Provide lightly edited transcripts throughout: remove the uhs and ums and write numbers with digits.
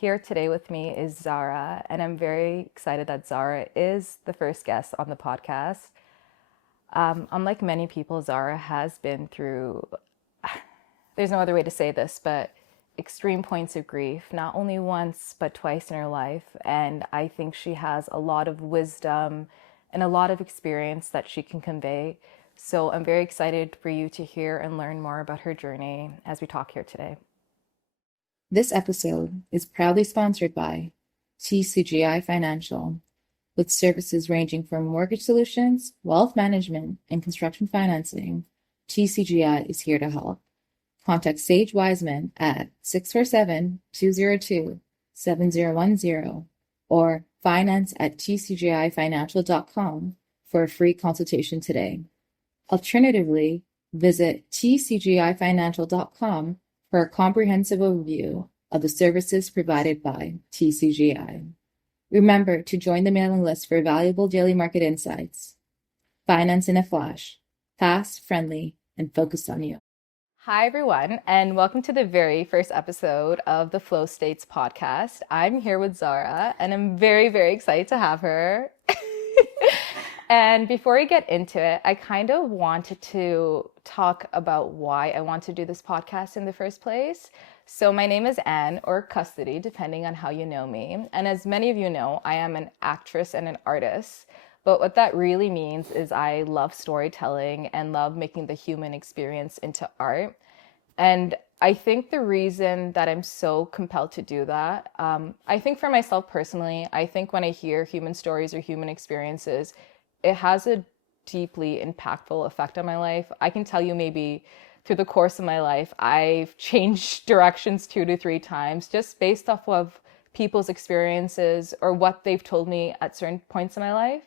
Here today with me is Zahra, and I'm very excited that Zahra is the first guest on the podcast. Unlike many people, Zahra has been through, there's no other way to say this, but extreme points of grief, not only once, but twice in her life. And I think she has a lot of wisdom and a lot of experience that she can convey. So I'm very excited for you to hear and learn more about her journey as we talk here today. This episode is proudly sponsored by TCGI Financial, with services ranging from mortgage solutions, wealth management, and construction financing. TCGI is here to help. Contact Sage Wiseman at 647-202-7010 or finance@tcgifinancial.com for a free consultation today. Alternatively, visit tcgifinancial.com for a comprehensive overview of the services provided by TCGI. Remember to join the mailing list for valuable daily market insights. Finance in a flash, fast, friendly, and focused on you. Hi, everyone, and welcome to the very first episode of the Flow States podcast. I'm here with Zahra, and I'm very, very excited to have her. And before we get into it, I kind of wanted to talk about why I want to do this podcast in the first place. So my name is Anne, or Custody, depending on how you know me. And as many of you know, I am an actress and an artist. But what that really means is I love storytelling and love making the human experience into art. And I think the reason that I'm so compelled to do that, I think for myself personally, I think when I hear human stories or human experiences, it has a deeply impactful effect on my life. I can tell you maybe through the course of my life, I've changed directions 2 to 3 times just based off of people's experiences or what they've told me at certain points in my life.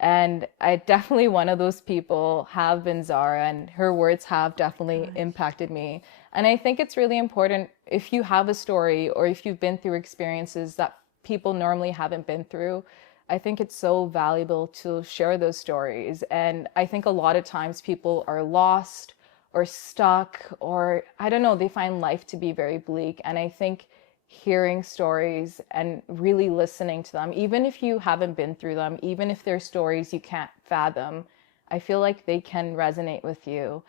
And I definitely, one of those people have been Zahra, and her words have definitely impacted me. And I think it's really important if you have a story or if you've been through experiences that people normally haven't been through, I think it's so valuable to share those stories. And I think a lot of times people are lost or stuck, or I don't know, they find life to be very bleak. And I think hearing stories and really listening to them, even if you haven't been through them, even if they're stories you can't fathom, I feel like they can resonate with you.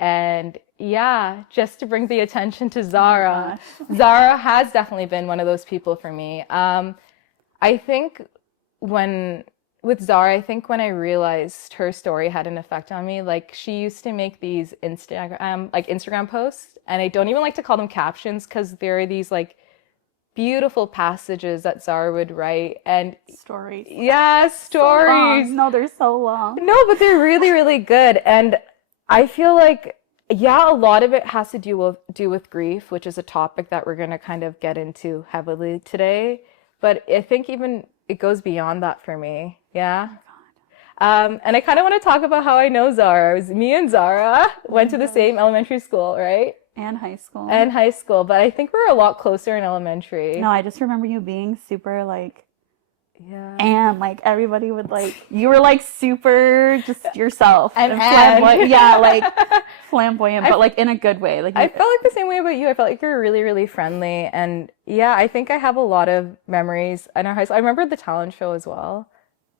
And yeah, just to bring the attention to Zahra, Zahra has definitely been one of those people for me. I think with Zahra, I think when I realized her story had an effect on me, like she used to make these Instagram posts, and I don't even like to call them captions because there are these like beautiful passages that Zahra would write and stories. Yeah, stories. So no, they're so long. No, but they're really, really good. And I feel like, yeah, a lot of it has to do with grief, which is a topic that we're going to kind of get into heavily today. But I think even it goes beyond that for me. Yeah. And I kind of want to talk about how I know Zahra. It was me and Zahra went to the same elementary school, right? And high school. And high school. But I think we're a lot closer in elementary. No, I just remember you being super like, yeah. And like everybody would like, you were like super just yourself. And flamboyant. Yeah, like flamboyant, but like in a good way. Like I felt like the same way about you. I felt like you were really, really friendly. And yeah, I think I have a lot of memories in our high school. I remember the talent show as well.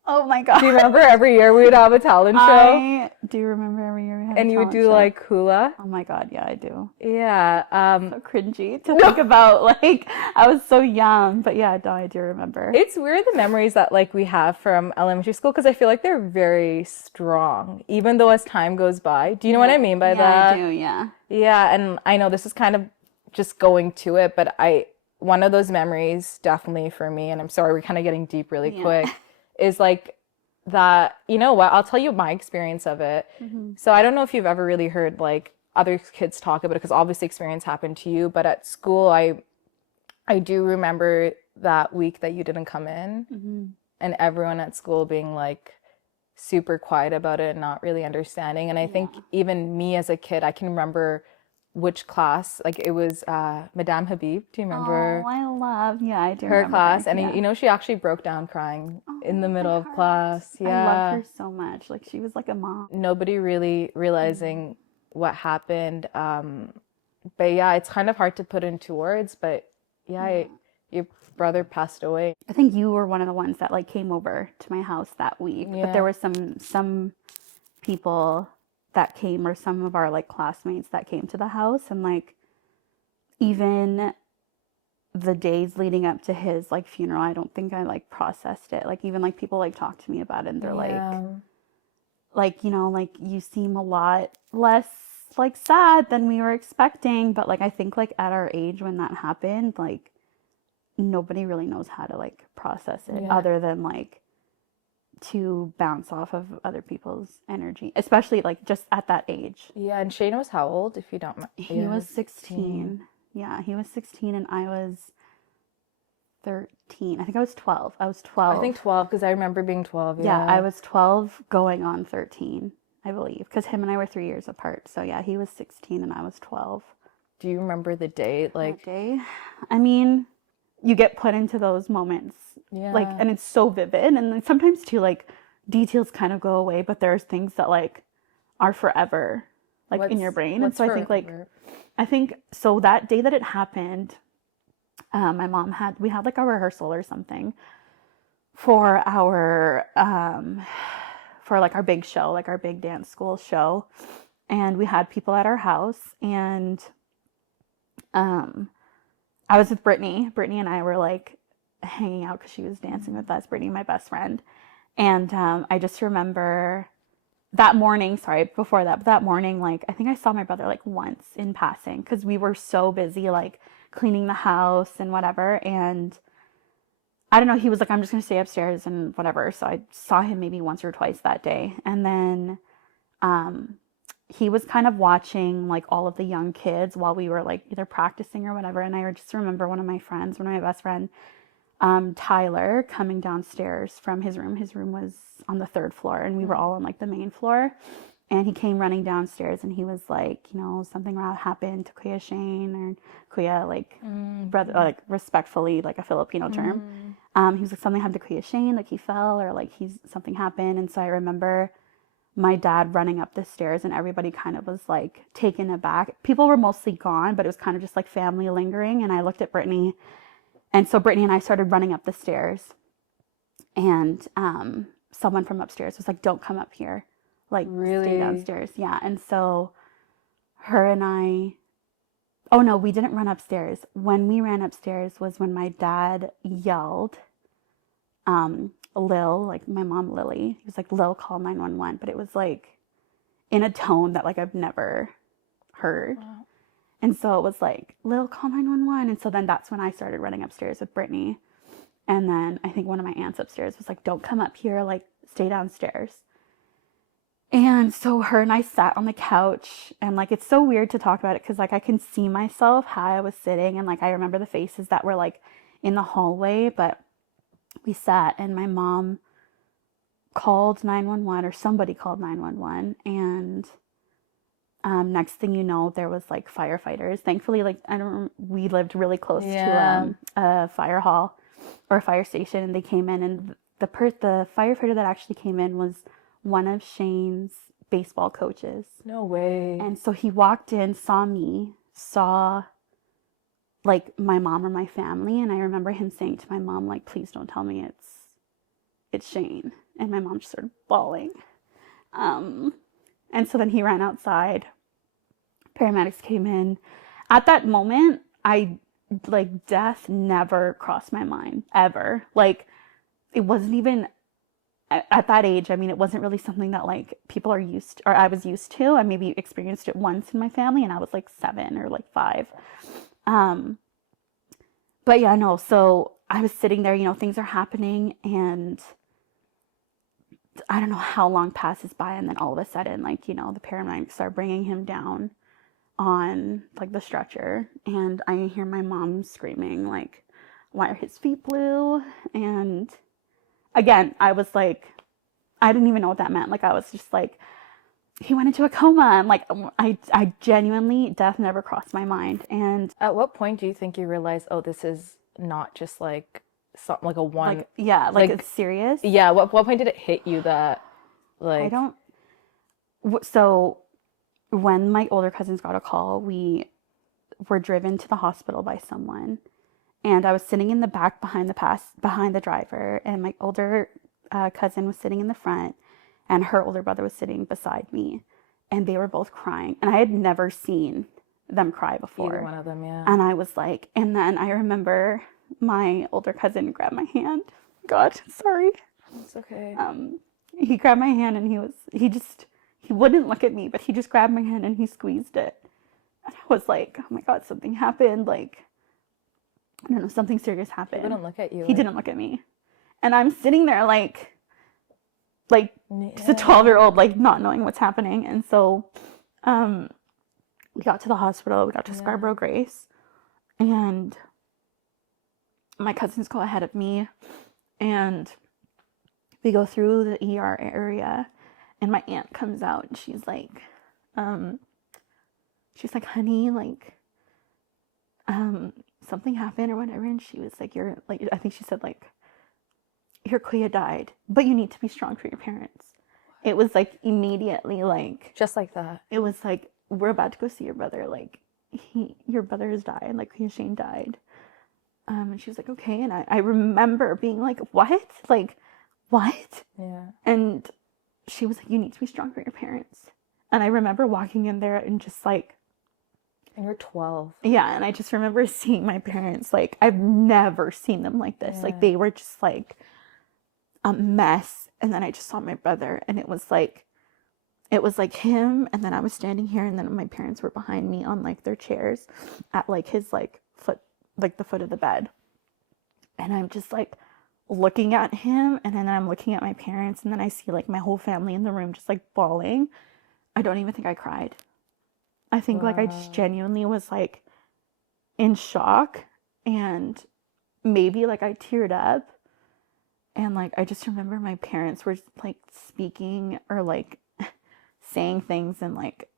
Oh my God. Do you remember every year we would have a talent show? I do remember every year we had and a you would do show. like hula. Oh my God, yeah, I do. Yeah. So cringy to think about. Like I was so young, but yeah, no, I do remember. It's weird the memories that like we have from elementary school because I feel like they're very strong, even though as time goes by. Do you know what I mean by that? I do, yeah. Yeah, and I know this is kind of just going to it, but one of those memories definitely for me, and I'm sorry we're kind of getting deep really quick, is like that, you know what, I'll tell you my experience of it. Mm-hmm. So I don't know if you've ever really heard like other kids talk about it because obviously experience happened to you, but at school I do remember that week that you didn't come in and everyone at school being like super quiet about it and not really understanding. And I think even me as a kid, I can remember which class, like it was Madame Habib. Do you remember? Oh, I do her remember class. her, And you know, she actually broke down crying in the middle of class. Yeah. I love her so much. Like she was like a mom. Nobody really realizing what happened. But yeah, it's kind of hard to put into words, but yeah, your brother passed away. I think you were one of the ones that like came over to my house that week. But there Yeah. were some people that came, or some of our like classmates that came to the house, and like even the days leading up to his like funeral, I don't think I like processed it. Like even like people like talk to me about it, and they're Yeah. like, you know, like you seem a lot less like sad than we were expecting. But like I think like at our age when that happened, like nobody really knows how to like process it Yeah. other than like to bounce off of other people's energy, especially like just at that age. Yeah, and Shane was how old, if you don't mind? He was 16. Yeah, he was 16 and I was 13. I think I was 12. I was 12. I think 12, because I remember being 12. Yeah, Yeah. I was 12 going on 13, I believe, because him and I were 3 years apart. So yeah, he was 16 and I was 12. Do you remember the date? That Like, day, I mean, you get put into those moments, like, yeah. and it's so vivid. And then sometimes too, like, details kind of go away, but there's things that like are forever, like in your brain. And so I think like, so that day that it happened, my mom we had like a rehearsal or something for for like our big show, like our big dance school show. And we had people at our house, and I was with Brittany. Brittany and I were like hanging out because she was dancing with us. Brittany, my best friend. And I just remember that morning, sorry, before that, but that morning, like, I think I saw my brother like once in passing because we were so busy like cleaning the house and whatever. And I don't know, he was like, I'm just going to stay upstairs and whatever. So I saw him maybe once or twice that day. And then he was kind of watching like all of the young kids while we were like either practicing or whatever. And I just remember one of my best friend, Tyler, coming downstairs from his room. His room was on the 3rd floor and we were all on like the main floor. And he came running downstairs and he was like, you know, something happened to Kuya Shane, or Kuya, like, brother, like respectfully, like a Filipino term. He was like, something happened to Kuya Shane, like he fell, or like something happened. And so I remember my dad running up the stairs and everybody kind of was like taken aback. People were mostly gone, but it was kind of just like family lingering. And I looked at Brittany, and so Brittany and I started running up the stairs, and someone from upstairs was like, don't come up here, like, Really? stay downstairs. Yeah. And so her and I, oh no, we didn't run upstairs. When we ran upstairs was when my dad yelled, Lil, like my mom, Lily. He was like, Lil, call 911. But it was like in a tone that like I've never heard. Wow. And so it was like, Lil, call 911. And so then that's when I started running upstairs with Brittany. And then I think one of my aunts upstairs was like, don't come up here, like stay downstairs. And so her and I sat on the couch, and like it's so weird to talk about it because like I can see myself how I was sitting, and like I remember the faces that were like in the hallway. But we sat and my mom called 911, or somebody called 911, and next thing you know, there was like firefighters. Thankfully, like we lived really close to a fire hall or a fire station, and they came in, and the firefighter that actually came in was one of Shane's baseball coaches. No way. And so he walked in, saw like my mom or my family, and I remember him saying to my mom, like, please don't tell me it's Shane. And my mom just started bawling. And so then he ran outside. Paramedics came in. At that moment, death never crossed my mind, ever. Like, it wasn't even, at that age, I mean, it wasn't really something that like people are used, or I was used to. I maybe experienced it once in my family, and I was like 7 or like 5. But yeah, no, so I was sitting there, you know, things are happening, and I don't know how long passes by, and then all of a sudden, like, you know, the paramedics are bringing him down on like the stretcher, and I hear my mom screaming like, why are his feet blue? And again, I was like, I didn't even know what that meant. Like, I was just like, he went into a coma. And like, I genuinely, death never crossed my mind. And at what point do you think you realized, oh, this is not just like something like a one? like, yeah, like it's serious. Yeah. What point did it hit you that like? So when my older cousins got a call, we were driven to the hospital by someone. And I was sitting in the back behind the driver, and my older cousin was sitting in the front, and her older brother was sitting beside me, and they were both crying, and I had never seen them cry before. Either one of them, yeah. And I was like, and then I remember my older cousin grabbed my hand. God, sorry. It's okay. He grabbed my hand, and he wouldn't look at me, but he just grabbed my hand and he squeezed it. And I was like, oh my God, something happened. Like, I don't know, something serious happened. He didn't look at you. He didn't look at me. And I'm sitting there like just a Yeah. 12-year-old, like not knowing what's happening. And so we got to the hospital, we got to Yeah. Scarborough Grace, and my cousins go ahead of me, and we go through the ER area, and my aunt comes out, and she's like, honey, like, something happened or whatever. And she was like, I think she said, like, your kuya died, but you need to be strong for your parents. It was like immediately, like, Just like that. it was like, we're about to go see your brother. Like, your brother has died. Like, Kuya Shane died. And she was like, okay. And I remember being like, what? Like, what? Yeah. And she was like, you need to be strong for your parents. And I remember walking in there and just like, And you're 12. yeah. And I just remember seeing my parents, like, I've never seen them like this. Yeah. Like, they were just like a mess. And then I just saw my brother, and it was like him. And then I was standing here, and then my parents were behind me on like their chairs at like his like foot, like the foot of the bed. And I'm just like looking at him, and then I'm looking at my parents, and then I see like my whole family in the room just like bawling. I don't even think I cried. I think like I just Wow. genuinely was like in shock, and maybe like I teared up. And like I just remember my parents were like speaking or like saying things in like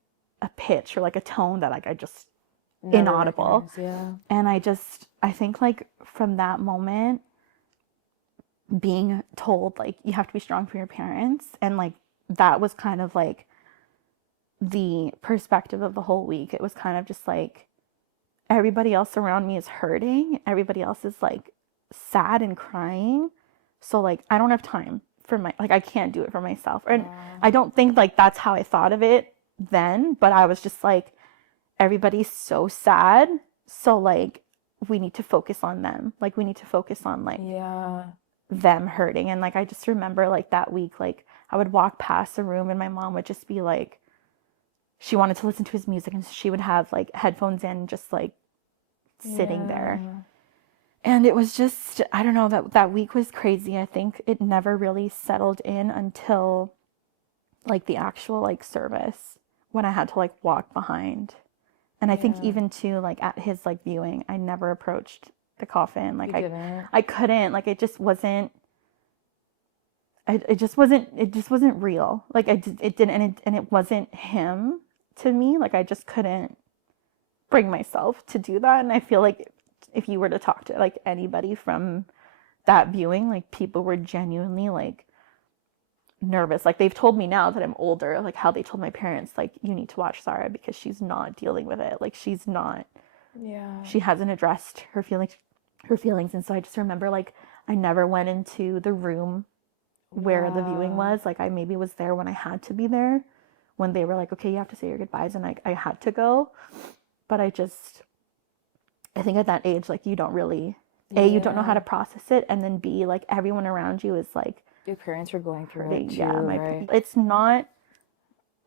a pitch or like a tone that like I just Never inaudible. recognized, yeah. And I think like from that moment, being told like you have to be strong for your parents, and like that was kind of like the perspective of the whole week. It was kind of just like everybody else around me is hurting, everybody else is like sad and crying, so like I don't have time for I can't do it for myself. And I don't think like that's how I thought of it then, but I was just like, everybody's so sad, so like we need to focus on them, like we need to focus on like Yeah. them hurting. And like I just remember like that week, like I would walk past a room, and my mom would just be like, she wanted to listen to his music, and she would have like headphones in, just like sitting there. Yeah. And it was just, I don't know, that week was crazy. I think it never really settled in until like the actual like service, when I had to like walk behind. And I think Yeah. even too, like at his like viewing, I never approached the coffin. Like You didn't. I couldn't, like it just wasn't, it just wasn't real. Like it didn't, and it wasn't him to me. Like I just couldn't bring myself to do that. And I feel like if you were to talk to like anybody from that viewing, like people were genuinely like nervous. Like they've told me now that I'm older, like how they told my parents, like, you need to watch Zahra because she's not dealing with it. Like she hasn't addressed her feelings. And so I just remember like I never went into the room where the viewing was. Like I maybe was there when I had to be there, when they were like, okay, you have to say your goodbyes, and I had to go. But I think at that age, like you don't really, A, you don't know how to process it, and then B, like everyone around you is like, Your parents were going through hurting. it too, Yeah, right? it's not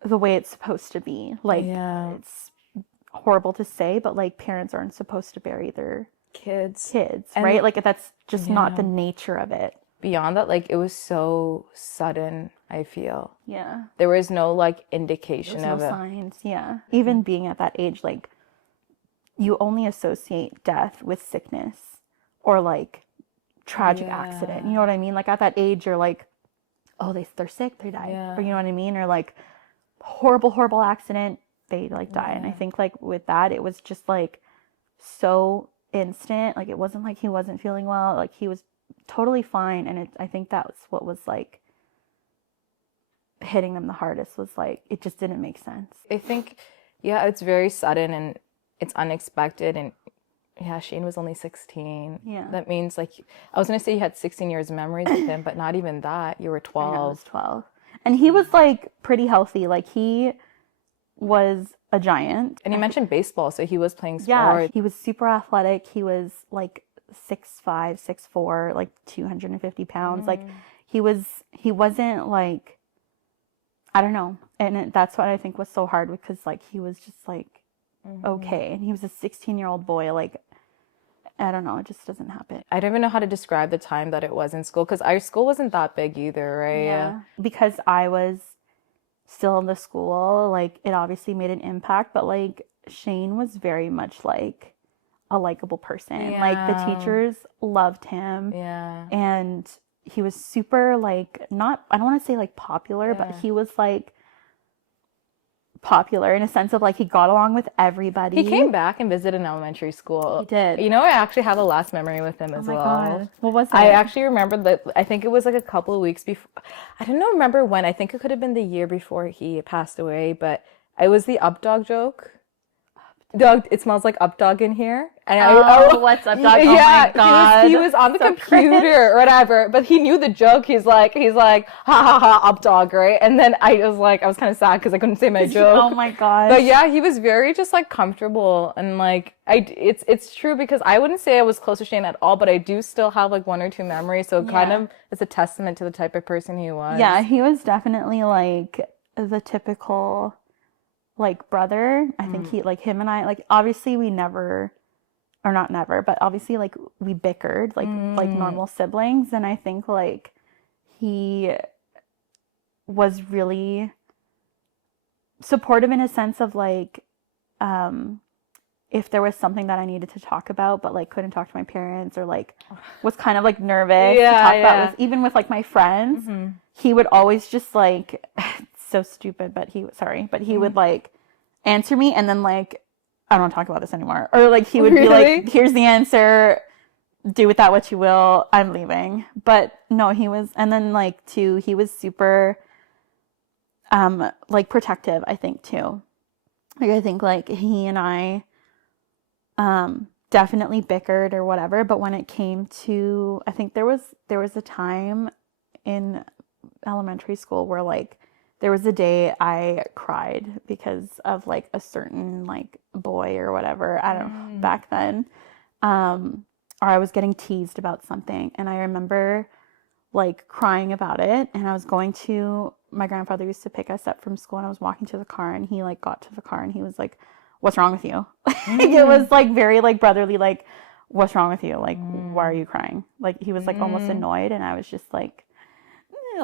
the way it's supposed to be. Like it's horrible to say, but like parents aren't supposed to bury their kids, and right? Like that's just not the nature of it. Beyond that, like it was so sudden, I feel. Yeah. There was no like indication There's of no it. signs. Yeah. Even being at that age, like you only associate death with sickness or like tragic accident. You know what I mean? Like at that age, you're like, oh, they're sick, they died. Yeah. Or you know what I mean? Or like horrible accident, they like die. And I think like with that, it was just like so instant. Like it wasn't like he wasn't feeling well. Like he was totally fine. And I think that's what was like hitting them the hardest, was like it just didn't make sense. I think, yeah, it's very sudden and it's unexpected, and Yeah, Shane was only 16. Yeah. That means like I was gonna say you had 16 years of memories with him, but not even that. You were I know, I 12. was 12. And he was like pretty healthy. Like he was a giant. And you mentioned baseball, so he was playing Yeah, sports. he was super athletic. He was like 6'5", 6'4", like 250 pounds. Like he wasn't like, I don't know. And that's what I think was so hard, because like he was just like okay. And he was a 16-year-old boy. Like, I don't know. It just doesn't happen. I don't even know how to describe the time that it was in school because our school wasn't that big either, right? Yeah. Because I was still in the school, like it obviously made an impact, but like Shane was very much like a likable person. Like the teachers loved him. Yeah. And he was super like, not, I don't want to say like popular, but he was like popular in a sense of like he got along with everybody. He came back and visited an elementary school. He did. You know, I actually have a last memory with him as Oh my well. God. What was it? I actually remember that, I think it was like a couple of weeks before. I don't know, remember when. I think it could have been the year before he passed away, but it was the up dog joke. Dog, it smells like up dog in here. And what's up, dog? Oh yeah, my God. he was on the So computer or whatever, but he knew the joke. He's like, ha ha ha, up dog, right? And then I was kind of sad because I couldn't say my joke. Oh my gosh. But yeah, he was very just like comfortable, and like it's true because I wouldn't say I was close to Shane at all, but I do still have like one or two memories. So it kind of is a testament to the type of person he was. Yeah, he was definitely like the typical like brother. I think he like him and I like obviously we never, or not never, but obviously like we bickered like normal siblings, and I think like he was really supportive in a sense of like if there was something that I needed to talk about but like couldn't talk to my parents, or like was kind of like nervous to talk about with, even with like my friends, he would always just like so stupid, but he would like answer me and then like, I don't want to talk about this anymore, or like he would be like, here's the answer, do with that what you will, I'm leaving. But no, he was, and then like too, he was super like protective, I think too. Like I think like he and I definitely bickered or whatever, but when it came to, I think there was a time in elementary school where like there was a day I cried because of like a certain like boy or whatever, I don't know, back then, or I was getting teased about something, and I remember like crying about it, and I was going to, my grandfather used to pick us up from school, and I was walking to the car, and he like got to the car and he was like, what's wrong with you? It was like very like brotherly, like, what's wrong with you? Like, why are you crying? Like he was like almost annoyed, and I was just like,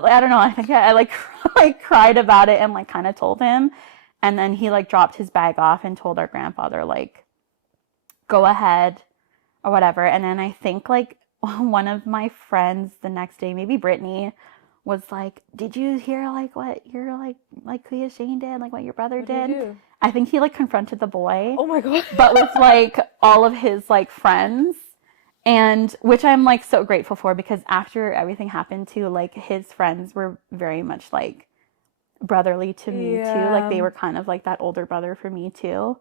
I don't know. I think I like cried about it and like kind of told him, and then he like dropped his bag off and told our grandfather like, go ahead or whatever. And then I think like one of my friends the next day, maybe Brittany, was like, did you hear like what your like Kuya Shane did, like what your brother did? I think he like confronted the boy. Oh my God. But with like all of his like friends. And which I'm like so grateful for, because after everything happened too, like his friends were very much like brotherly to me too. Like they were kind of like that older brother for me too.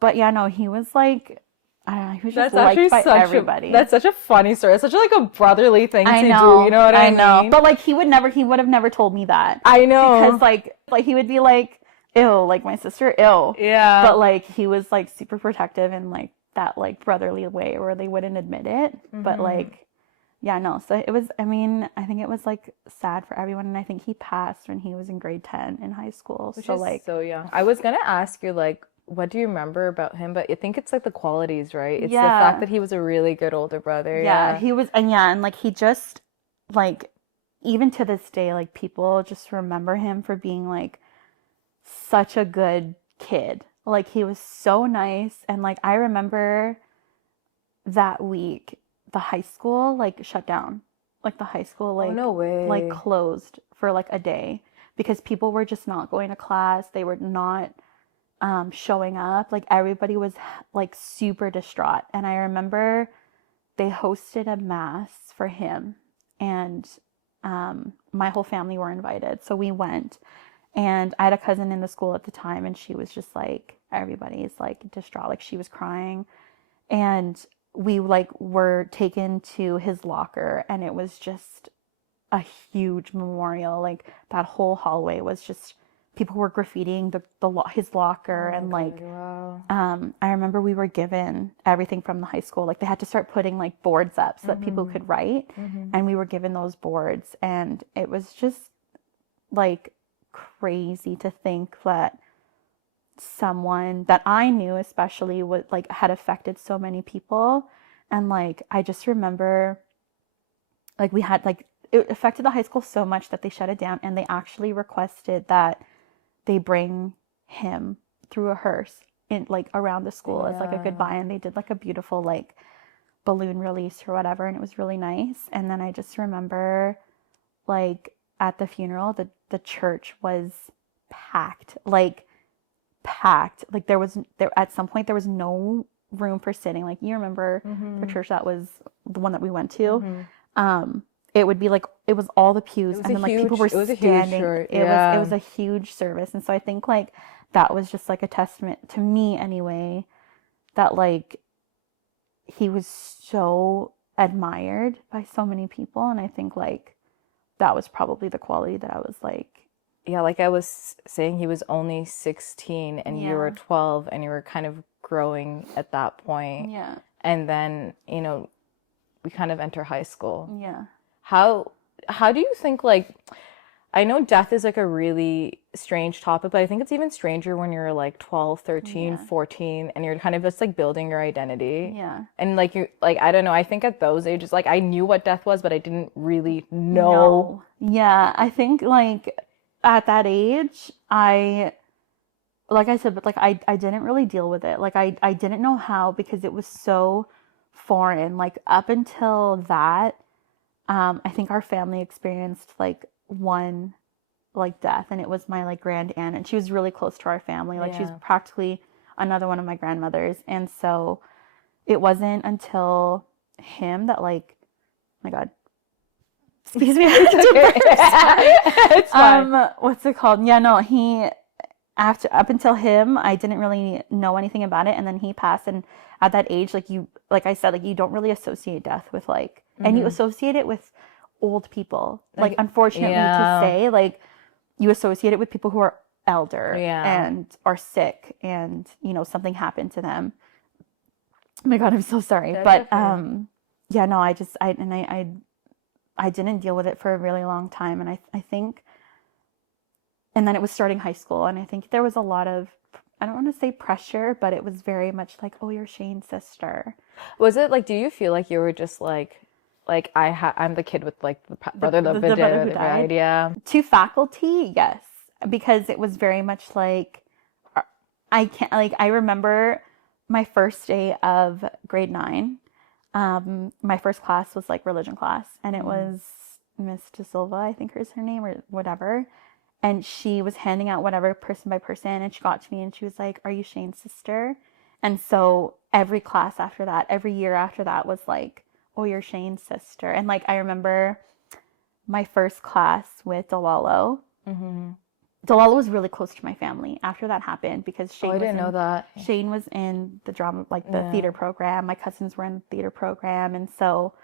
But yeah, no, he was like, I don't know, he was just liked by everybody. That's such a funny story. It's such like a brotherly thing to do. You know what I mean? I know. But like he would have never told me that. I know. Because like he would be like, ew, like my sister, ew. Yeah. But like he was like super protective and like that like brotherly way where they wouldn't admit it, but like yeah, no, so it was, I mean, I think it was like sad for everyone, and I think he passed when he was in grade 10 in high school. Which so is like so young. I was gonna ask you like, what do you remember about him? But I think it's like the qualities, right? It's the fact that he was a really good older brother. Yeah, he was, and like he just like, even to this day, like people just remember him for being like such a good kid. Like he was so nice, and like I remember that week the high school like shut down. Like the high school like, oh, no way. Like closed for like a day because people were just not going to class. They were not showing up. Like everybody was like super distraught. And I remember they hosted a mass for him, and my whole family were invited. So we went. And I had a cousin in the school at the time, and she was just like, everybody's like distraught, like she was crying. And we like were taken to his locker, and it was just a huge memorial. Like that whole hallway was just people were graffitiing his locker, Oh and my like God, wow. I remember we were given everything from the high school. Like they had to start putting like boards up so that people could write, and we were given those boards, and it was just like crazy to think that someone that I knew especially would like had affected so many people. And like I just remember like we had like it affected the high school so much that they shut it down, and they actually requested that they bring him through a hearse in like around the school as like a Yeah. goodbye, and they did like a beautiful like balloon release or whatever, and it was really nice. And then I just remember like at the funeral the church was packed, like packed. Like there at some point there was no room for sitting. Like you remember the church that was the one that we went to, it would be like it was all the pews, and then like people were standing. It was a huge service. And so I think like that was just like a testament to me anyway, that like he was so admired by so many people. And I think like that was probably the quality that I was like, Yeah, like I was saying, he was only 16 and you were Yeah. 12, and you were kind of growing at that point. yeah, And then, we kind of enter high school. yeah. How do you think, like, I know death is like a really strange topic, but I think it's even stranger when you're like 12, 13, Yeah. 14, and you're kind of just like building your identity. Yeah. And like you like I don't know, I think at those ages like I knew what death was, but I didn't really know. No. Yeah, I think like at that age, like I said, but like I didn't really deal with it. Like I didn't know how, because it was so foreign. Like up until that, I think our family experienced like one like death, and it was my like grand aunt, and she was really close to our family. Like she's Yeah. practically another one of my grandmothers. And so it wasn't until him that like, oh my God, excuse me, It's fine. what's it called? Yeah, no, he after up until him, I didn't really know anything about it, and then he passed. And at that age, like I said, like you don't really associate death with like, and you associate it with old people. Like unfortunately to say, like you associate it with people who are elder and are sick, and something happened to them. Oh my God, I'm so sorry. That's But okay. yeah, no, I didn't deal with it for a really long time. And I think, and then it was starting high school, and I think there was a lot of, I don't want to say pressure, but it was very much like, oh, you're Shane's sister. Was it like, do you feel like you were just like I'm the kid with like the brother that the brother who died, died. yeah. To faculty, yes, because it was very much like, I can't, like, I remember my first day of grade 9. My first class was like religion class, and it was Miss De Silva, I think is her name, or whatever. And she was handing out whatever person by person, and she got to me and she was like, "Are you Shane's sister?" And so every class after that, every year after that was like, "Oh, you're Shane's sister." And like I remember my first class with Delalo. Delalo was really close to my family after that happened, because Oh, I didn't know that. Shane was in the drama, like the theater program. My cousins were in the theater program. And so,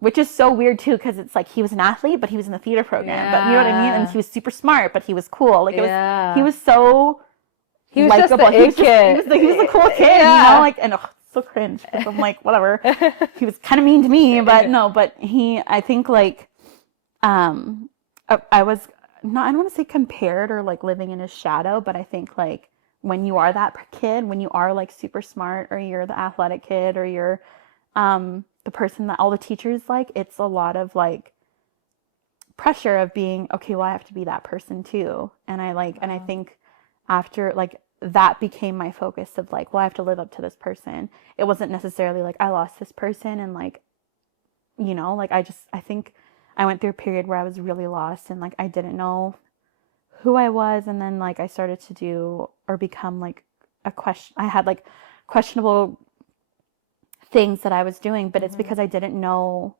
which is so weird too, because it's like he was an athlete, but he was in the theater program. But you know what I mean? And he was super smart, but he was cool. Like he was so He was just the likable. it kid. He was the cool kid, like, and so cringe. I'm like, whatever. He was kind of mean to me, but no, but I think like, I was not, I don't want to say compared or like living in his shadow, but I think like when you are that kid, when you are like super smart, or you're the athletic kid, or you're the person that all the teachers like, it's a lot of like pressure of being, okay, well, I have to be that person too. And I think after like that became my focus of like, well, I have to live up to this person. It wasn't necessarily like I lost this person and like, like I think I went through a period where I was really lost, and like I didn't know who I was. And then like I started to do or become like I had like questionable things that I was doing, but it's because I didn't know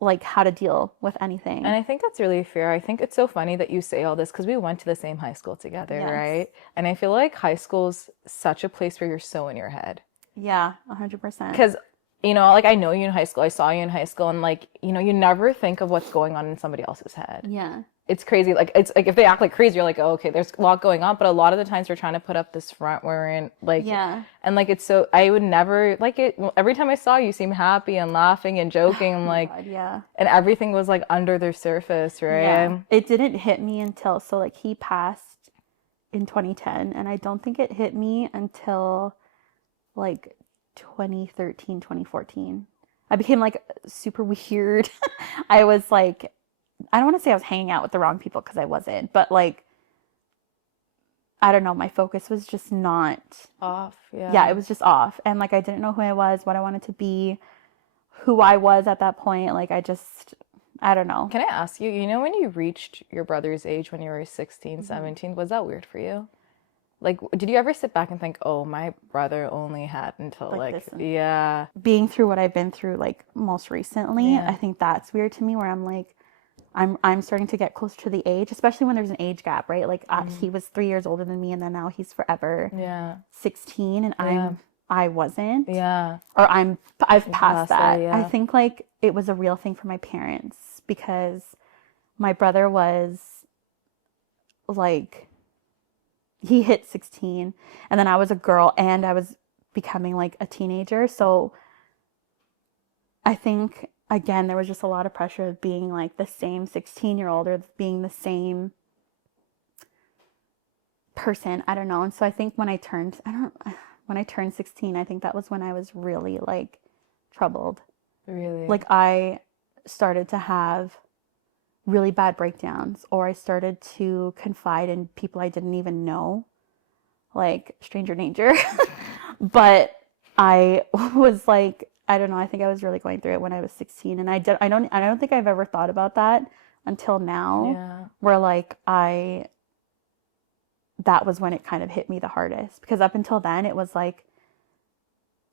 like how to deal with anything. And I think that's really fair. I think it's so funny that you say all this, because we went to the same high school together, Yes. right? And I feel like high school's such a place where you're so in your head. Yeah, 100%. Because, you know, like I know you in high school, I saw you in high school, and like, you know, you never think of what's going on in somebody else's head. Yeah. It's crazy. Like, it's like if they act like crazy, you're like, oh, okay, there's a lot going on. But a lot of the times we're trying to put up this front where we're in, like, Yeah. and like, it's so, I would never, like, it, every time I saw you, you seem happy and laughing and joking, and like, God, yeah. and everything was like under their surface, right? Yeah. It didn't hit me until, so like he passed in 2010, and I don't think it hit me until like 2013, 2014. I became like super weird. I was like, I don't want to say I was hanging out with the wrong people because I wasn't, but like, I don't know, my focus was just not Off, yeah. Yeah, it was just off. And like, I didn't know who I was, what I wanted to be, who I was at that point. Like, I don't know. Can I ask you, you know, when you reached your brother's age when you were 16, 17, was that weird for you? Like, did you ever sit back and think, oh, my brother only had until like this. yeah. Being through what I've been through, like most recently, Yeah. I think that's weird to me where I'm like, I'm starting to get closer to the age, especially when there's an age gap, right? Like he was 3 years older than me, and then now he's forever Yeah. 16, and Yeah. I wasn't. Yeah. Or I've passed that. yeah. I think like it was a real thing for my parents because my brother was like, he hit 16, and then I was a girl and I was becoming like a teenager. So I think again, there was just a lot of pressure of being like the same 16-year-old or being the same person. I don't know. And so I think when I turned 16, I think that was when I was really like troubled. Really? Like I started to have really bad breakdowns, or I started to confide in people I didn't even know, like stranger danger. But I was like, I don't know, I think I was really going through it when I was 16, and I don't think I've ever thought about that until now. Yeah. Where like that was when it kind of hit me the hardest, because up until then it was like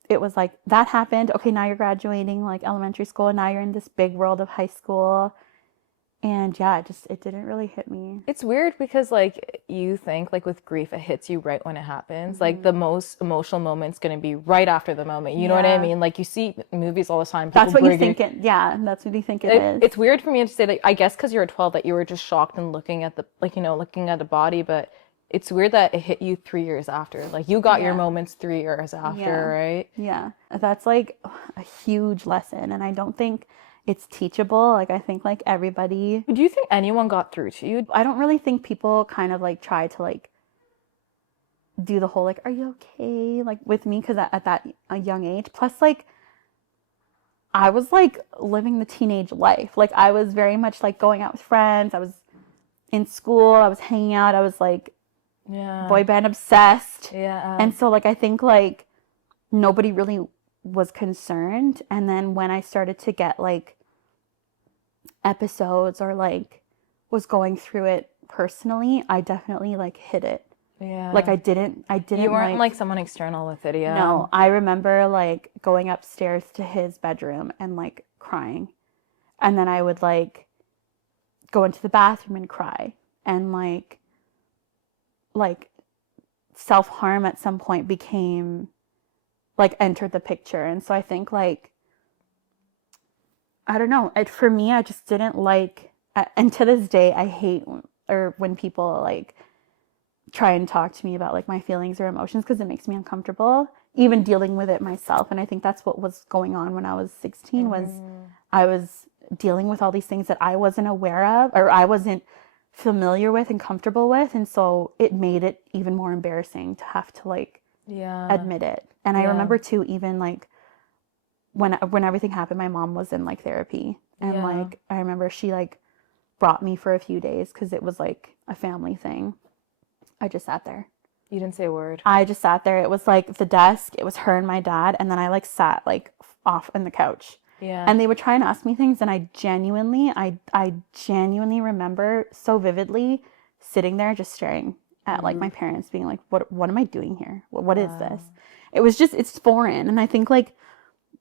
that happened, okay, now you're graduating like elementary school, and now you're in this big world of high school. And yeah, it didn't really hit me. It's weird because like you think like with grief, it hits you right when it happens. Like the most emotional moment's going to be right after the moment. You know what I mean? Like you see movies all the time. That's what you think it. Yeah, that's what you think it is. It's weird for me to say that. I guess because you're 12, that you were just shocked and looking at the looking at the body, but it's weird that it hit you 3 years after. Like you got your moments 3 years after, right? Yeah, that's like a huge lesson, and I don't think it's teachable. Like I think like everybody. Do you think anyone got through to you? I don't really think people kind of like try to like do the whole like, are you okay? Like with me, because at that a young age. Plus like I was like living the teenage life. Like I was very much like going out with friends. I was in school. I was hanging out. I was like boy band obsessed. Yeah. And so like I think like nobody really was concerned. And then when I started to get like episodes or like was going through it personally, I definitely like hid it. Yeah. Like I didn't You weren't like someone external with it, yeah. No, I remember like going upstairs to his bedroom and like crying. And then I would like go into the bathroom and cry. And like self-harm at some point became like entered the picture. And so I think like, I don't know, for me, I just didn't like, and to this day I hate when people like try and talk to me about like my feelings or emotions, because it makes me uncomfortable even dealing with it myself. And I think that's what was going on when I was 16 was I was dealing with all these things that I wasn't aware of, or I wasn't familiar with and comfortable with. And so it made it even more embarrassing to have to like admit it. And I remember too, even like when everything happened, my mom was in like therapy, and like I remember she like brought me for a few days because it was like a family thing. I just sat there. You didn't say a word. I just sat there. It was like the desk, it was her and my dad, and then I like sat like off on the couch. Yeah. And they would try and ask me things, and I genuinely remember so vividly sitting there just staring at like my parents, being like, what am I doing here? What is this? It was just, it's foreign. And I think like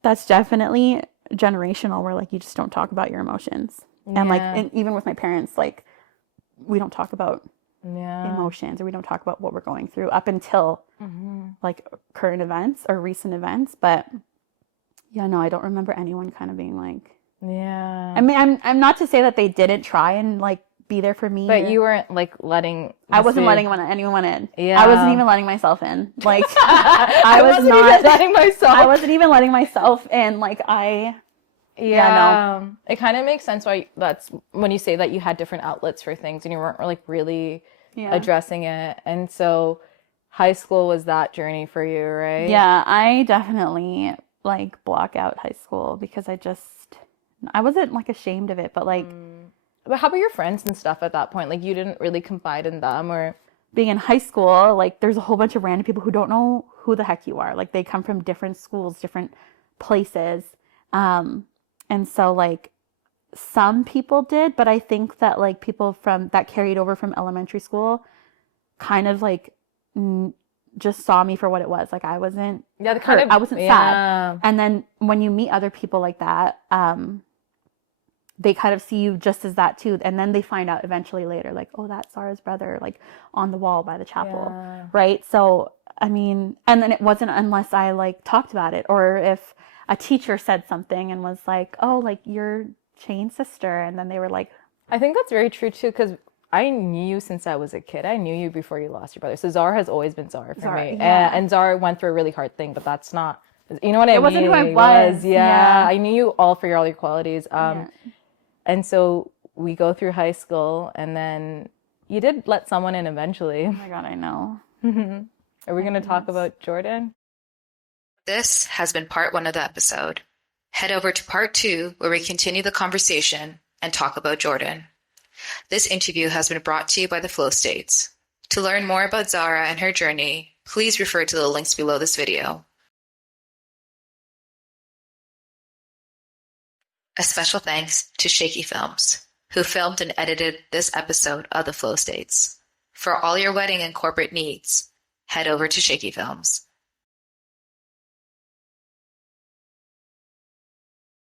that's definitely generational, where like you just don't talk about your emotions. And like, and even with my parents, like we don't talk about Yeah. emotions, or we don't talk about what we're going through up until like current events or recent events. But yeah, no, I don't remember anyone kind of being like, Yeah. I mean, I'm not to say that they didn't try and like be there for me. But you weren't like letting. I wasn't letting anyone in. Yeah. I wasn't even letting myself in. Like I wasn't even letting myself. I wasn't even letting myself in. Like Yeah, no. It kind of makes sense why that's when you say that you had different outlets for things and you weren't like really addressing it. And so high school was that journey for you, right? Yeah, I definitely like block out high school because I wasn't like ashamed of it, but like. But how about your friends and stuff at that point? Like you didn't really confide in them or being in high school, like there's a whole bunch of random people who don't know who the heck you are. Like they come from different schools, different places. And so like some people did, but I think that like people that carried over from elementary school kind of like just saw me for what it was. Like I wasn't hurt. I wasn't sad. And then when you meet other people like that, they kind of see you just as that too. And then they find out eventually later, like, oh, that's Zahra's brother, like on the wall by the chapel. Yeah. Right. So, I mean, and then it wasn't unless I like talked about it, or if a teacher said something and was like, oh, like you're Shane's sister. And then they were like, I think that's very true too. Because I knew you since I was a kid. I knew you before you lost your brother. So Zahra has always been Zahra for me. Yeah. And Zahra went through a really hard thing, but that's not, you know what I mean? It wasn't who I was. Yeah. I knew you all for all your qualities. And so we go through high school, and then you did let someone in eventually. Oh my God, I know. Are we going to talk about Jordan? This has been part 1 of the episode. Head over to part 2, where we continue the conversation and talk about Jordan. This interview has been brought to you by the Flow States. To learn more about Zahra and her journey, please refer to the links below this video. A special thanks to Shaky Films, who filmed and edited this episode of The Flow States. For all your wedding and corporate needs, head over to Shaky Films.